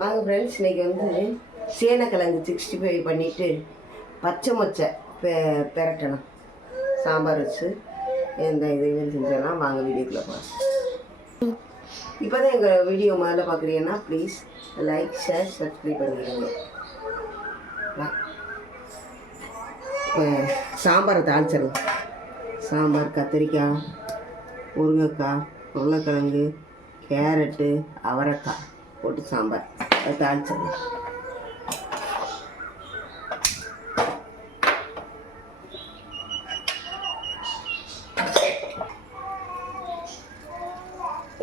வாங்க ஃப்ரெண்ட்ஸ் இன்னைக்கு வந்து சேனக்கிழங்கு சிக்ஸ்டி ஃபைவ் பண்ணிவிட்டு பச்சை மொச்சை பெ பெரட்டணும். சாம்பார் வச்சு எந்த இதுவும் செஞ்சலாம். வாங்க வீடியோக்குள்ளே பார்க்கலாம் இப்போ தான் எங்கள் வீடியோ முதல்ல பார்க்குறீங்கன்னா ப்ளீஸ் லைக் ஷேர் சப்ஸ்கிரைப் பண்ணிடுங்க. சாம்பாரை தாளிச்சிடலாம். சாம்பார் கத்திரிக்காய் முருங்கைக்காய் உருளைக்கிழங்கு கேரட்டு அவரைக்காய். போட்டு சாம்பார். அதை தாளிச்சிடலாம்.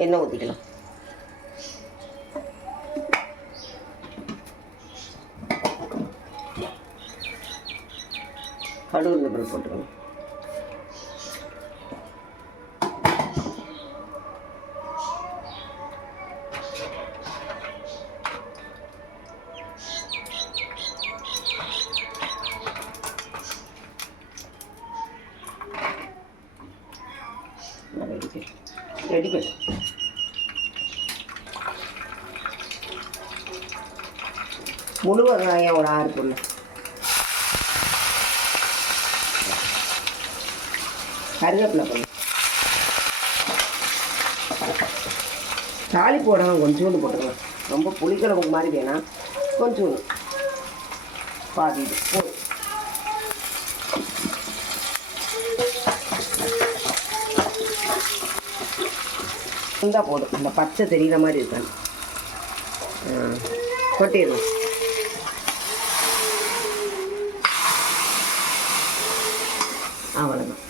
எண்ணெய் ஊற்றிக்கலாம் கடுகு இந்த போட்டுக்கணும். ரெடி முழு வெங்காயம் ஒரு ஆறு பொண்ணு? கருவேப்பிலை பண்ணு. தாலி போடணும் கொஞ்சோண்டு போட்டுக்கலாம். ரொம்ப புளிக்கிழங்கு மாதிரி வேணாம். கொஞ்சோண்டு பாதி போதும். இருந்தால் போதும். அந்த பச்சை தெரிகிற மாதிரி இருக்கணும் கொட்டிடணும் அவ்வளோதான்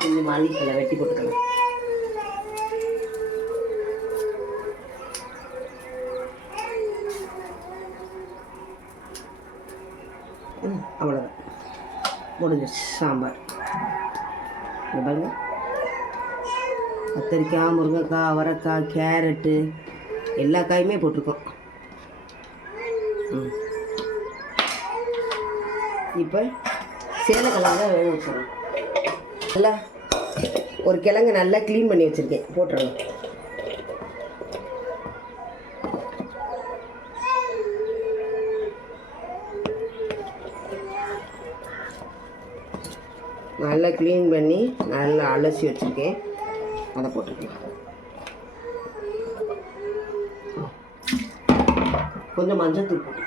கொஞ்சம் மல்லிப்பழம் வெட்டி போட்டுக்கலாம். ம், அவ்வளோதான் முடிஞ்சிருச்சு. சாம்பார். பாருங்க. கத்திரிக்காய் முருங்கைக்காய் அவரைக்காய் கேரட்டு எல்லா காயுமே போட்டிருக்கோம். ம். இப்போ சேலைக்கிழங்க வேக வச்சுருவோம் நல்லா ஒரு கிழங்கு நல்லா க்ளீன் பண்ணி வச்சுருக்கேன். போட்டுறணும் நல்லா க்ளீன் பண்ணி நல்லா அலசி வச்சுருக்கேன். அதை போட்டுக்கலாம். கொஞ்சம் மஞ்சள் தூள் போட்டு.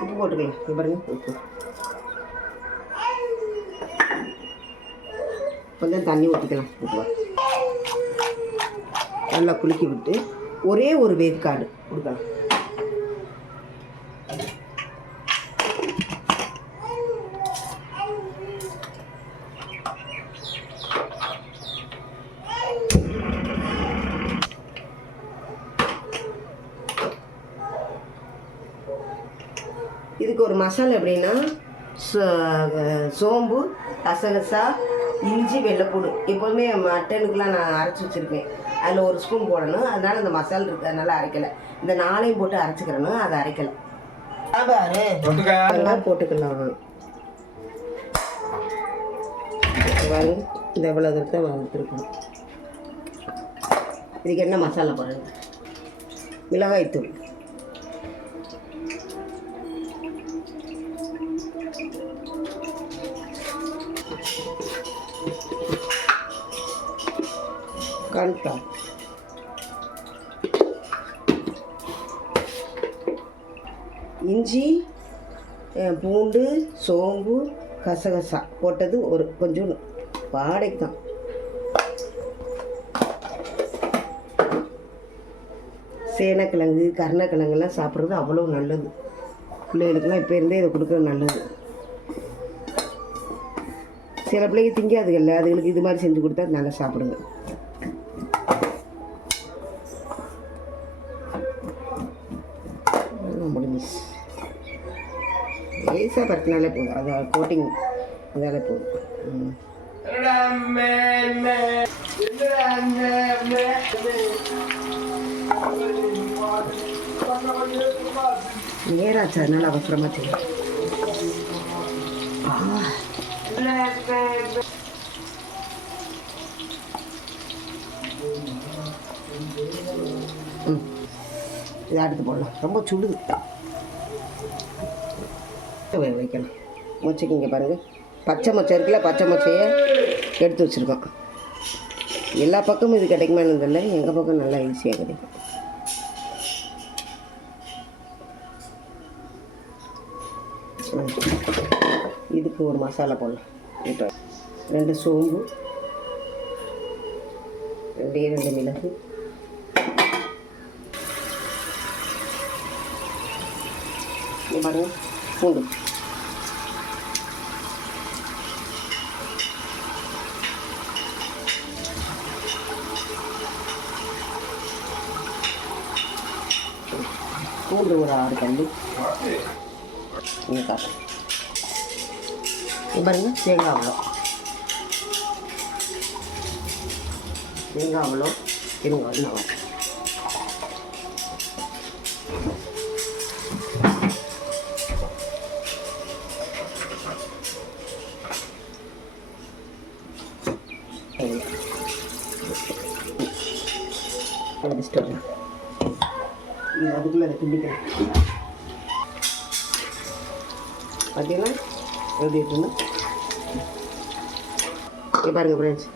உப்பு போட்டுக்கலாம். இங்க பாருங்க உப்பு. கொஞ்சம் தண்ணி ஊற்றிக்கலாம் உப்பு. நல்லா குலுக்கி விட்டு ஒரே ஒரு வேக்காடு கொடுக்கலாம். இதுக்கு ஒரு மசாலா எப்படின்னா சோ- சோம்பு கசகசா இஞ்சி வெள்ளைப்பூடு எப்போதுமே மட்டனுக்கெலாம் நான் அரைச்சி வச்சுருப்பேன். அதில் ஒரு ஸ்பூன் போடணும். அதனால் இந்த மசாலா இருக்கு. அதனால் அரைக்கலை. இந்த நாளையும் போட்டு அரைச்சிக்கிறணும் அதை அரைக்கலை. சாம்பார். போட்டுக்கலாம் இந்த எவ்வளோ இருக்கா வறுத்துருக்கணும் இதுக்கு என்ன மசாலா போடுறது? மிளகாய்த்தூள். கான்ஃப்ளவர் இஞ்சி பூண்டு சோம்பு கசகசா போட்டது ஒரு கொஞ்சம் வாடகை தான் சேனக்கிழங்கு கருணக்கிழங்குலாம் சாப்பிட்றது அவ்வளோ நல்லது. பிள்ளைகளுக்கெல்லாம் இப்போ இருந்தே இதை கொடுக்குறது நல்லது. சில பிள்ளைங்க திங்காதுகள்ல அதுகளுக்கு இது மாதிரி செஞ்சு கொடுத்தா நல்லா சாப்பிடுங்க. லேசாக பரட்டினாலே போதும். அது கோட்டிங் இதாலே போதும். நேராச்சு? அதனால அவசரமாக தெரியும். ம். இதை அடுத்து போடலாம். ரொம்ப சுடுது. வை- வைக்கணும். மொச்சைக்கு இங்கே பாருங்கள் பச்சை மொச்சை இருக்குல்ல பச்சை மொச்சையை எடுத்து வச்சுருக்கோம். எல்லா பக்கமும் இது கிடைக்குமான்னு தெரியல. எங்கள் பக்கம் நல்லா ஈஸியாக கிடைக்கும். இதுக்கு ஒரு மசாலா போடலாம். இப்போ ரெண்டு சோம்பு ரெண்டே ரெண்டு மிளகு. பாருங்கள் பூண்டு. பூண்டு ஒரு ஆறு கல்லு. இங்கே காட்டுறேன் இங்க பாருங்க தேங்காய் அவ்வளோ தேங்காய் அவ்வளோ இருங்க இன்னும் அதுக்குள்ளே அதை எப்படி இருக்குன்னு? பாருங்கள் ஃப்ரெண்ட்ஸ்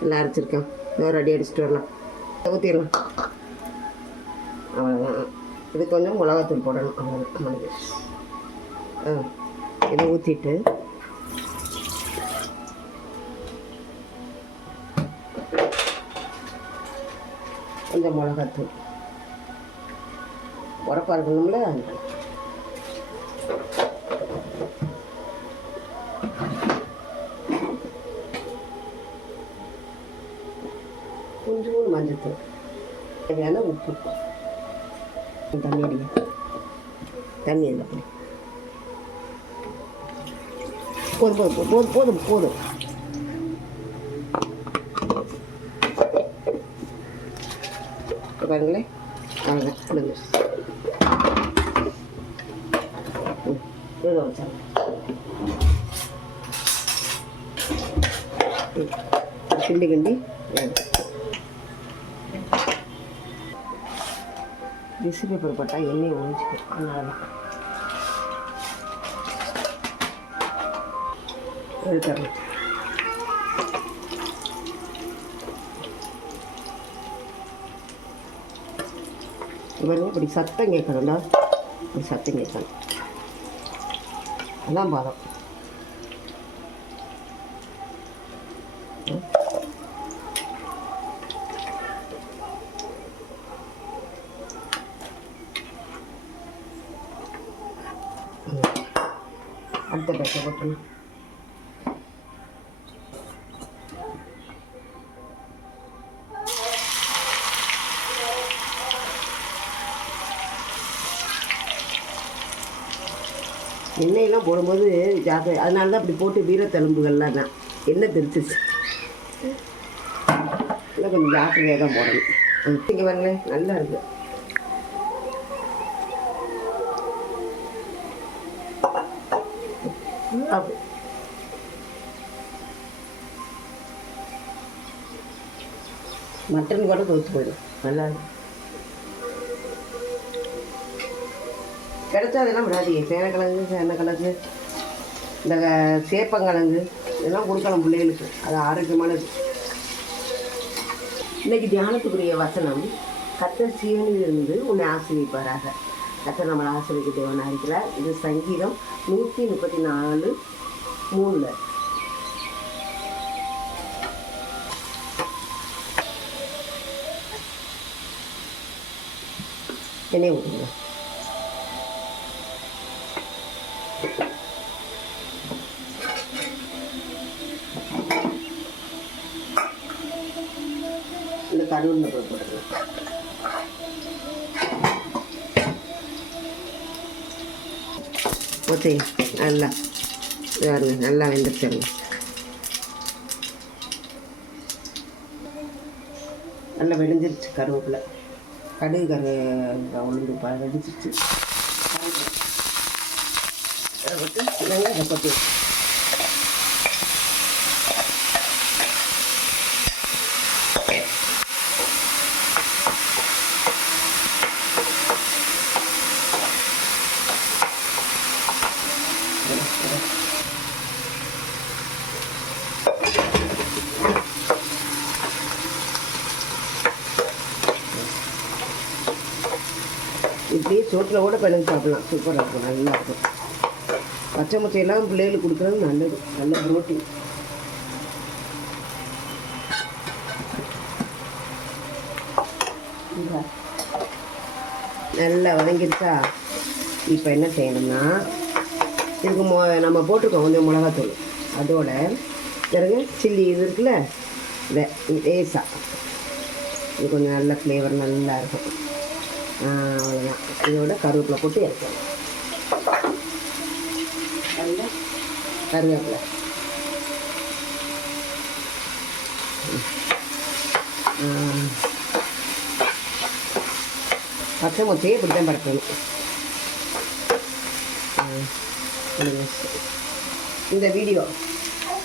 எல்லாம் அரைச்சிருக்கேன். இன்னொரு அடி அடிச்சுட்டு வரலாம். ஊற்றிடலாம் அவ்வளோதான் இது கொஞ்சம் மிளகாத்தூள் போடணும். அவ்வளோதான் மணிக்கு ஆ. இதை ஊற்றிட்டு கொஞ்சம் மிளகாத்தூள். உரப்பாக இருக்கணும்ல கொஞ்சோண்டு மஞ்சத்தூள். தேவையான உப்பு. தண்ணி அடிக்க தண்ணி இல்லை போதும் போதும் போதும் போதும் போதும் பாருங்களேன். அவ்வளோதான் கொடுங்க. ம், இதை வச்சாங்க ம், கிண்டி கிண்டி வேணும் டிஷ்யூ பேப்பர் போட்டால் எண்ணெய் ஒழிச்சிக்கும் அதனால தான் எடுத்துடலாம் இவருங்க இப்படி சத்தம் கேட்கணும்டா இப்படி சத்தம் கேட்கணும் அதான் பாதம் அடுத்த பேட்டை போட்டணும் போடும்போது ஜாக்கிர அதனால தான் அப்படி போட்டு வீரத்தெலும்புகள்லாம் தான் என்ன தெரிச்சிருச்சு இல்லை கொஞ்சம் ஜாக்கிரதையாக தான் போடணும். இங்கே பாருங்களேன் நல்லா இருக்கு. அப்படி மட்டன் கூட தோற்று போயிடும். நல்லா இருக்கும் கிடைச்சா அதெல்லாம் விடாதீங்க சேனக்கிழங்கு சேனக்கிழங்கு இந்த சேப்பங்கிழங்கு இதெல்லாம் கொடுக்கலாம் பிள்ளைகளுக்கு. அது ஆரோக்கியமானது. இன்றைக்கி தியானத்துக்குரிய வசனம் கத்த சீனிலிருந்து உன்னை ஆசிரியப்பாராக கத்த நம்மளை ஆசிரியக்க தேவனாக இருக்கிறார். இது சங்கீதம் நூற்றி முப்பத்தி நாலு மூணில் எண்ணெய் போய் போடுங்க ஓகே நல்லா பாருங்க நல்லா வெந்துருச்சுங்க நல்லா வெடிஞ்சிருச்சு கருவேப்பிலை கடுகு கரு உளுந்து ப வெடிச்சிருச்சு விட்டு வெங்காயத்தை கொட்டி இப்படியே சோற்றில் கூட பிணைஞ்சு சாப்பிடலாம். சூப்பராக இருக்கும் நல்லா இருக்கும். பச்சை முட்டையெல்லாம் பிள்ளைகளுக்கு கொடுக்குறது நல்லது. நல்ல புரோட்டீன் நல்லா வதங்கிடுச்சா? இப்போ என்ன செய்யணும்னா இதுக்கு மொ நம்ம போட்டிருக்கோம் கொஞ்சம் மிளகாத்தூள். அதோட பிறகு சில்லி இது இருக்குல்ல இந்த இது கொஞ்சம் நல்ல ஃப்ளேவர் நல்லா இருக்கும். இதோட கருவேப்பிலை போட்டு இறக்கணும் கருவேப்பிலை. பச்சை முத்தையே இப்படி தான் பறக்கணும் இந்த வீடியோ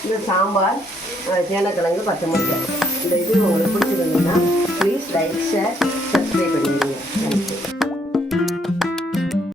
இந்த சாம்பார் சேனக்கிழங்கு பச்சை முட்டை. இந்த இது உங்களுக்கு பிடிச்சிருந்ததுன்னா ப்ளீஸ் லைக் ஷேர் சப்ஸ்கிரைப் பண்ணிடுங்க.